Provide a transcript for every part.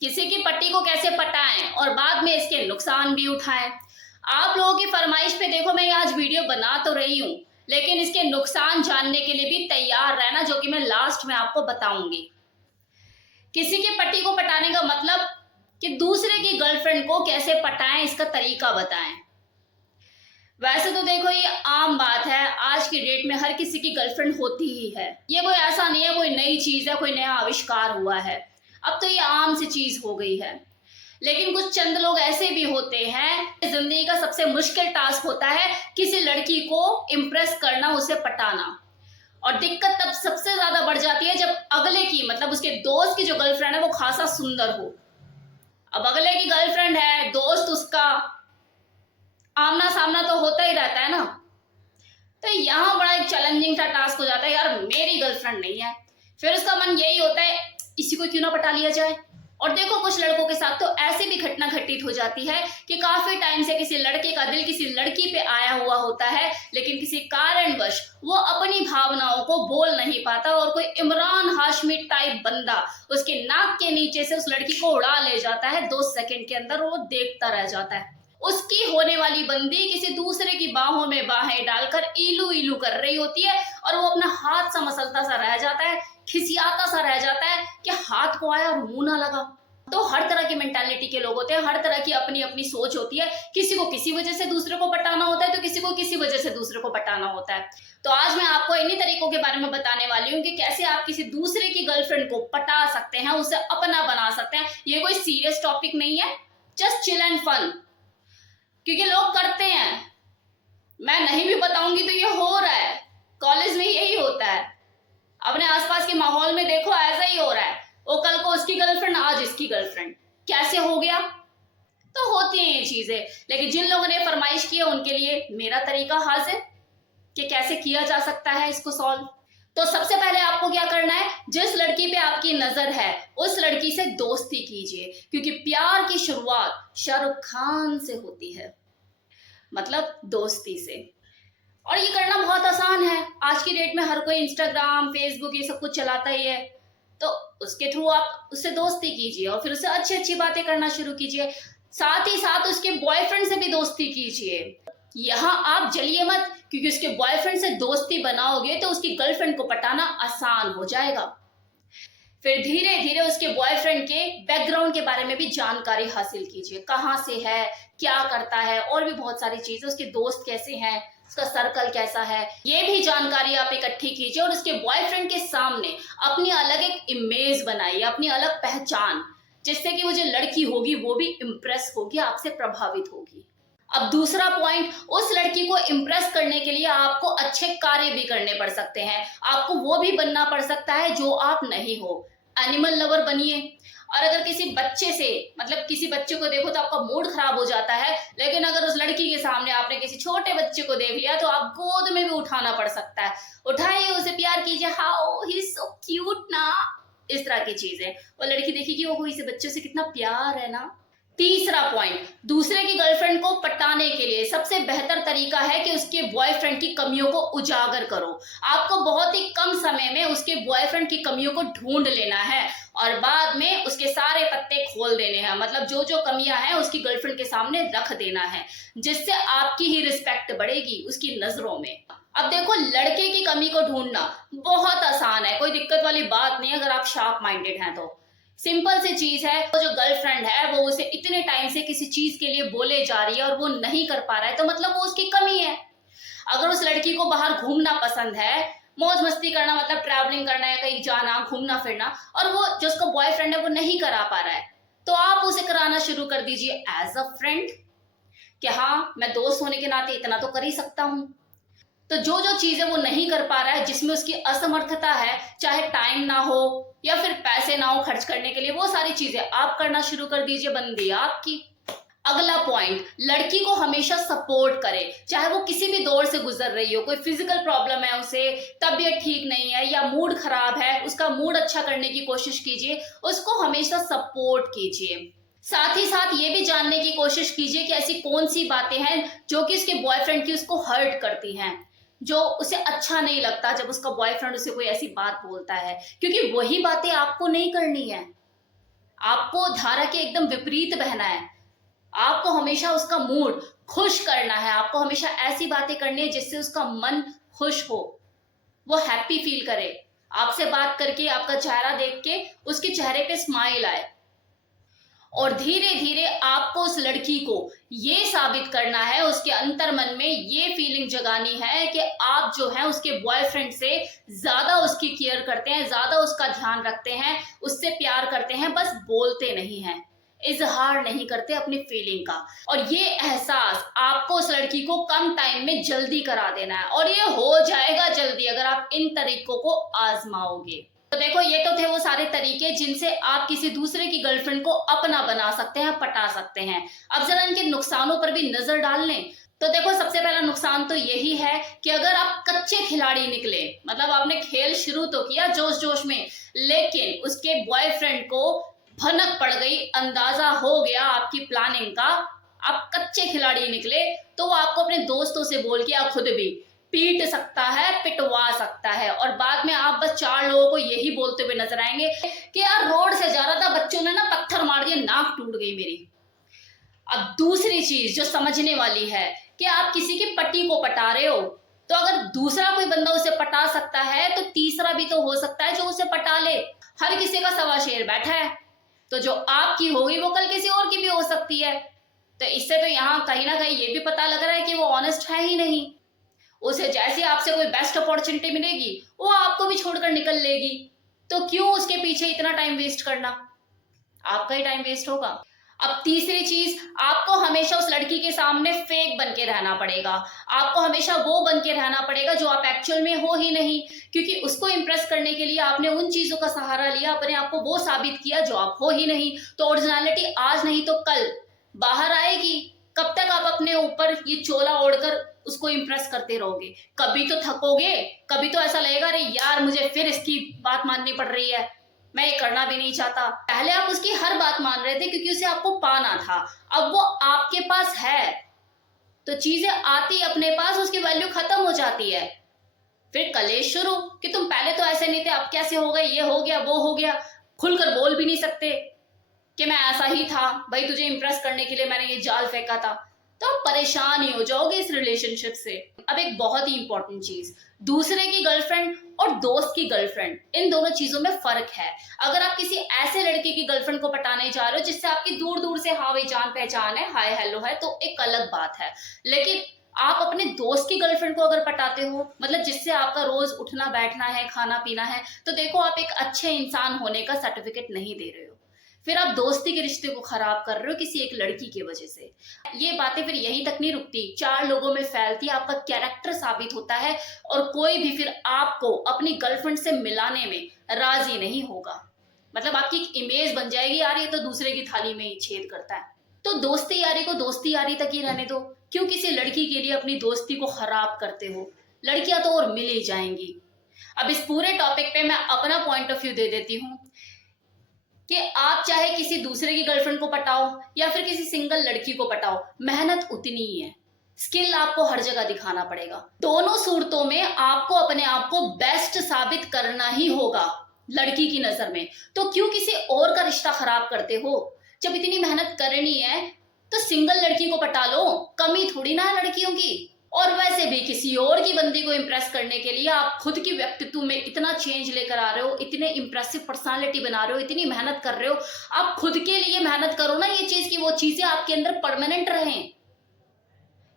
किसी की पट्टी को कैसे पटाएं और बाद में इसके नुकसान भी उठाएं। आप लोगों की फरमाइश पे देखो मैं आज वीडियो बना तो रही हूँ, लेकिन इसके नुकसान जानने के लिए भी तैयार रहना, जो कि मैं लास्ट में आपको बताऊंगी। किसी की पट्टी को पटाने का मतलब कि दूसरे की गर्लफ्रेंड को कैसे पटाएं, इसका तरीका बताएं। वैसे तो देखो ये आम बात है, आज की डेट में हर किसी की गर्लफ्रेंड होती ही है। ये कोई ऐसा नहीं है कोई नई चीज है, कोई नया आविष्कार हुआ है। अब तो ये आम सी चीज हो गई है। लेकिन कुछ चंद लोग ऐसे भी होते हैं, जिंदगी का सबसे मुश्किल टास्क होता है किसी लड़की को इम्प्रेस करना, उसे पटाना। और दिक्कत तब सबसे ज्यादा बढ़ जाती है जब अगले की मतलब उसके दोस्त की जो गर्लफ्रेंड है वो खासा सुंदर हो। अब अगले की गर्लफ्रेंड है, दोस्त उसका, आमना सामना तो होता ही रहता है ना। तो यहाँ बड़ा एक चैलेंजिंग सा टास्क हो जाता है, यार मेरी गर्लफ्रेंड नहीं है। फिर उसका मन यही होता है इसी को क्यों ना पटा लिया जाए। और देखो कुछ लड़कों के साथ तो ऐसी भी घटना घटित हो जाती है कि काफी टाइम से किसी लड़के का दिल किसी लड़की पे आया हुआ होता है, लेकिन किसी कारणवश वो अपनी भावनाओं को बोल नहीं पाता और कोई इमरान हाशमी टाइप बंदा उसके नाक के नीचे से उस लड़की को उड़ा ले जाता है 2 सेकंड के अंदर, वो देखता रह जाता है। उसकी होने वाली बंदी किसी दूसरे की बाहों में बाहें डालकर इलू इलू कर रही होती है और वो अपना हाथ सा मसलता सा रह जाता है, खिसियाता सा रह जाता है कि हाथ को आया और मुंह ना लगा। तो हर तरह की मेंटालिटी के लोग होते हैं, हर तरह की अपनी अपनी सोच होती है। किसी को किसी वजह से दूसरे को पटाना होता है तो किसी को किसी वजह से दूसरे को पटाना होता है। तो आज मैं आपको इन्हीं तरीकों के बारे में बताने वाली हूँ कि कैसे आप किसी दूसरे की गर्लफ्रेंड को पटा सकते हैं, उसे अपना बना सकते हैं। ये कोई सीरियस टॉपिक नहीं है, जस्ट चिल एंड फन। क्योंकि लोग करते हैं, मैं नहीं भी बताऊंगी तो ये हो रहा है, कॉलेज में यही होता है। अपने आसपास के माहौल में देखो ऐसा ही हो रहा है। वो कल को उसकी गर्लफ्रेंड, आज इसकी गर्लफ्रेंड, कैसे हो गया। तो होती हैं ये चीजें। लेकिन जिन लोगों ने फरमाइश की है उनके लिए मेरा तरीका हाजिर कि कैसे किया जा सकता है इसको सॉल्व। तो सबसे पहले आपको क्या करना है, जिस लड़की पे आपकी नजर है उस लड़की से दोस्ती कीजिए, क्योंकि प्यार की शुरुआत शाहरुख खान से होती है, मतलब दोस्ती से। और ये करना बहुत आसान है, आज की डेट में हर कोई इंस्टाग्राम फेसबुक ये सब कुछ चलाता ही है। तो उसके थ्रू आप उससे दोस्ती कीजिए और फिर उससे अच्छी अच्छी बातें करना शुरू कीजिए। साथ ही साथ उसके बॉयफ्रेंड से भी दोस्ती कीजिए। यहाँ आप जलिए मत, क्योंकि उसके बॉयफ्रेंड से दोस्ती बनाओगे तो उसकी गर्लफ्रेंड को पटाना आसान हो जाएगा। फिर धीरे धीरे उसके बॉयफ्रेंड के बैकग्राउंड के बारे में भी जानकारी हासिल कीजिए, कहाँ से है, क्या करता है, और भी बहुत सारी चीजें, उसके दोस्त कैसे हैं, उसका सर्कल कैसा है, ये भी जानकारी आप इकट्ठी कीजिए। और उसके बॉयफ्रेंड के सामने अपनी अलग एक इमेज बनाइए, अपनी अलग पहचान, जिससे कि वो जो लड़की होगी वो भी इम्प्रेस होगी, आपसे प्रभावित होगी। अब दूसरा पॉइंट, उस लड़की को इम्प्रेस करने के लिए आपको अच्छे कार्य भी करने पड़ सकते हैं। आपको वो भी बनना पड़ सकता है जो आप नहीं हो। एनिमल लवर बनिए। और अगर किसी बच्चे से मतलब किसी बच्चे को देखो तो आपका मूड खराब हो जाता है, लेकिन अगर उस लड़की के सामने आपने किसी छोटे बच्चे को देख लिया तो आप गोद में भी उठाना पड़ सकता है। उठाइए, उसे प्यार कीजिए, how he is so cute ना, इस तरह की चीजें। वो लड़की देखेगी वो इस बच्चे से कितना प्यार है ना। तीसरा पॉइंट, दूसरे की गर्लफ्रेंड को पटाने के लिए सबसे बेहतर तरीका है कि उसके बॉयफ्रेंड की कमियों को उजागर करो। आपको बहुत ही कम समय में उसके बॉयफ्रेंड की कमियों को ढूंढ लेना है और बाद में उसके सारे पत्ते खोल देने हैं, मतलब जो जो कमियां हैं उसकी गर्लफ्रेंड के सामने रख देना है, जिससे आपकी ही रिस्पेक्ट बढ़ेगी उसकी नजरों में। अब देखो, लड़के की कमी को ढूंढना बहुत आसान है, कोई दिक्कत वाली बात नहीं अगर आप शार्प माइंडेड हैं तो। सिंपल सी चीज है, वो जो गर्लफ्रेंड है वो उसे इतने टाइम से किसी चीज के लिए बोले जा रही है और वो नहीं कर पा रहा है, तो मतलब वो उसकी कमी है। अगर उस लड़की को बाहर घूमना पसंद है, मौज मस्ती करना मतलब ट्रैवलिंग करना है, कहीं जाना, घूमना फिरना, और वो जो उसका बॉयफ्रेंड है वो नहीं करा पा रहा है, तो आप उसे कराना शुरू कर दीजिए एज अ फ्रेंड कि हाँ मैं दोस्त होने के नाते इतना तो कर ही सकता हूँ। तो जो जो चीजें वो नहीं कर पा रहा है, जिसमें उसकी असमर्थता है, चाहे टाइम ना हो या फिर पैसे ना हो खर्च करने के लिए, वो सारी चीजें आप करना शुरू कर दीजिए, बंदी आपकी। अगला पॉइंट, लड़की को हमेशा सपोर्ट करें, चाहे वो किसी भी दौर से गुजर रही हो, कोई फिजिकल प्रॉब्लम है उसे, तबीयत ठीक नहीं है या मूड खराब है, उसका मूड अच्छा करने की कोशिश कीजिए, उसको हमेशा सपोर्ट कीजिए। साथ ही साथ ये भी जानने की कोशिश कीजिए कि ऐसी कौन सी बातें हैं जो कि उसके बॉयफ्रेंड की उसको हर्ट करती हैं, जो उसे अच्छा नहीं लगता जब उसका बॉयफ्रेंड उसे कोई ऐसी बात बोलता है, क्योंकि वही बातें आपको नहीं करनी है। आपको धारा के एकदम विपरीत बहना है। आपको हमेशा उसका मूड खुश करना है। आपको हमेशा ऐसी बातें करनी है जिससे उसका मन खुश हो, वो हैप्पी फील करे, आपसे बात करके, आपका चेहरा देख के उसके चेहरे पे स्माइल आए। और धीरे धीरे आपको उस लड़की को ये साबित करना है, उसके अंतर मन में ये फीलिंग जगानी है कि आप जो है उसके बॉयफ्रेंड से ज्यादा उसकी केयर करते हैं, ज्यादा उसका ध्यान रखते हैं, उससे प्यार करते हैं, बस बोलते नहीं हैं, इजहार नहीं करते अपनी फीलिंग का। और ये एहसास आपको उस लड़की को कम टाइम में जल्दी करा देना है, और ये हो जाएगा जल्दी अगर आप इन तरीकों को आजमाओगे। तो देखो, ये तो थे वो सारे तरीके जिनसे आप किसी दूसरे की गर्लफ्रेंड को अपना बना सकते हैं, पटा सकते हैं। अब जरा इनके नुकसानों पर भी नजर डाल लें। तो देखो, सबसे पहला नुकसान तो यही है कि अगर आप कच्चे खिलाड़ी निकले, मतलब आपने खेल शुरू तो किया जोश जोश में, लेकिन उसके बॉयफ्रेंड को भनक पड़ गई, अंदाजा हो गया आपकी प्लानिंग का, आप कच्चे खिलाड़ी निकले, तो वो आपको अपने दोस्तों से बोल के, आप खुद भी पीट सकता है, पिटवा सकता है। और बाद में आप बस 4 लोगों को यही बोलते हुए नजर आएंगे कि यार रोड से जा रहा था, बच्चों ने ना पत्थर मार दिया, नाक टूट गई मेरी। अब दूसरी चीज जो समझने वाली है कि आप किसी की पति को पटा रहे हो, तो अगर दूसरा कोई बंदा उसे पटा सकता है तो तीसरा भी तो हो सकता है जो उसे पटा ले। हर किसी का सवा शेर बैठा है, तो जो आपकी होगी वो कल किसी और की भी हो सकती है। तो इससे तो यहाँ कहीं ना कहीं ये भी पता लग रहा है कि वो ऑनेस्ट है ही नहीं। उसे जैसे आपसे कोई बेस्ट अपॉर्चुनिटी मिलेगी वो आपको भी छोड़कर निकल लेगी, तो क्यों उसके पीछे इतना टाइम वेस्ट करना, आपका ही टाइम वेस्ट होगा। अब तीसरी चीज, आपको हमेशा उस लड़की के सामने फेक बन के रहना पड़ेगा। आपको हमेशा वो बन के रहना पड़ेगा जो आप एक्चुअल में हो ही नहीं, क्योंकि उसको इंप्रेस करने के लिए आपने उन चीजों का सहारा लिया, अपने आप को वो साबित किया जो आप हो ही नहीं। तो ओरिजिनलिटी आज नहीं तो कल बाहर आएगी। कब तक आप अपने ऊपर ये चोला ओढ़कर उसको इंप्रेस करते रहोगे? कभी तो थकोगे, कभी तो ऐसा लगेगा अरे यार मुझे फिर इसकी बात माननी पड़ रही है, मैं ये करना भी नहीं चाहता। पहले आप उसकी हर बात मान रहे थे क्योंकि उसे आपको पाना था, अब वो आपके पास है तो चीजें आती अपने पास, उसकी वैल्यू खत्म हो जाती है। फिर कलेश शुरू कि तुम पहले तो ऐसे नहीं थे, अब कैसे हो गए, ये हो गया वो हो गया। खुलकर बोल भी नहीं सकते कि मैं ऐसा ही था भाई, तुझे इंप्रेस करने के लिए मैंने ये जाल फेंका था। तो आप परेशान ही हो जाओगे इस रिलेशनशिप से। अब एक बहुत ही इंपॉर्टेंट चीज, दूसरे की गर्लफ्रेंड और दोस्त की गर्लफ्रेंड, इन दोनों चीजों में फर्क है। अगर आप किसी ऐसे लड़के की गर्लफ्रेंड को पटाने जा रहे हो जिससे आपकी दूर दूर से हाँ भाई जान पहचान है, हाय हेलो है, तो एक अलग बात है। लेकिन आप अपने दोस्त की गर्लफ्रेंड को अगर पटाते हो, मतलब जिससे आपका रोज उठना बैठना है, खाना पीना है, तो देखो आप एक अच्छे इंसान होने का सर्टिफिकेट नहीं दे रहे हो। फिर आप दोस्ती के रिश्ते को खराब कर रहे हो किसी एक लड़की की वजह से। ये बातें फिर यहीं तक नहीं रुकती, 4 लोगों में फैलती है, आपका कैरेक्टर साबित होता है, और कोई भी फिर आपको अपनी गर्लफ्रेंड से मिलाने में राजी नहीं होगा। मतलब आपकी एक इमेज बन जाएगी, यार ये तो दूसरे की थाली में ही छेद करता है। तो दोस्ती यारी को दोस्ती यारी तक ही रहने दो, क्यों किसी लड़की के लिए अपनी दोस्ती को खराब करते हो? लड़कियां तो और मिल ही जाएंगी। अब इस पूरे टॉपिक पे मैं अपना पॉइंट ऑफ व्यू दे देती हूँ कि आप चाहे किसी दूसरे की गर्लफ्रेंड को पटाओ या फिर किसी सिंगल लड़की को पटाओ, मेहनत उतनी ही है, स्किल आपको हर जगह दिखाना पड़ेगा। दोनों सूरतों में आपको अपने आप को बेस्ट साबित करना ही होगा लड़की की नजर में। तो क्यों किसी और का रिश्ता खराब करते हो? जब इतनी मेहनत करनी है तो सिंगल लड़की को पटा लो, कमी थोड़ी ना है लड़कियों की। और वैसे भी किसी और की बंदी को इंप्रेस करने के लिए आप खुद की व्यक्तित्व में इतना चेंज लेकर आ रहे हो, इतने इंप्रेसिव पर्सनालिटी बना रहे हो, इतनी मेहनत कर रहे हो। आप खुद के लिए मेहनत करो ना, ये चीज की वो चीजें आपके अंदर परमानेंट रहें,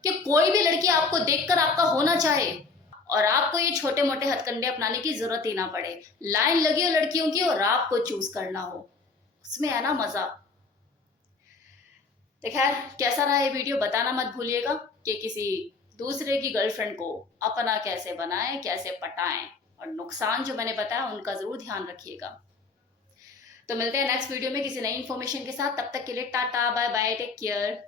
कि कोई भी लड़की आपको देखकर आपका होना चाहे और आपको ये छोटे मोटे हथकंडे अपनाने की जरूरत ही ना पड़े। लाइन लगी हो लड़कियों की और आपको चूज करना हो, उसमें है ना मजा। तो खैर, कैसा रहा ये वीडियो बताना मत भूलिएगा कि किसी दूसरे की गर्लफ्रेंड को अपना कैसे बनाएं, कैसे पटाएं, और नुकसान जो मैंने बताया उनका जरूर ध्यान रखिएगा। तो मिलते हैं नेक्स्ट वीडियो में किसी नई इन्फॉर्मेशन के साथ। तब तक के लिए ta ta bye bye, take care.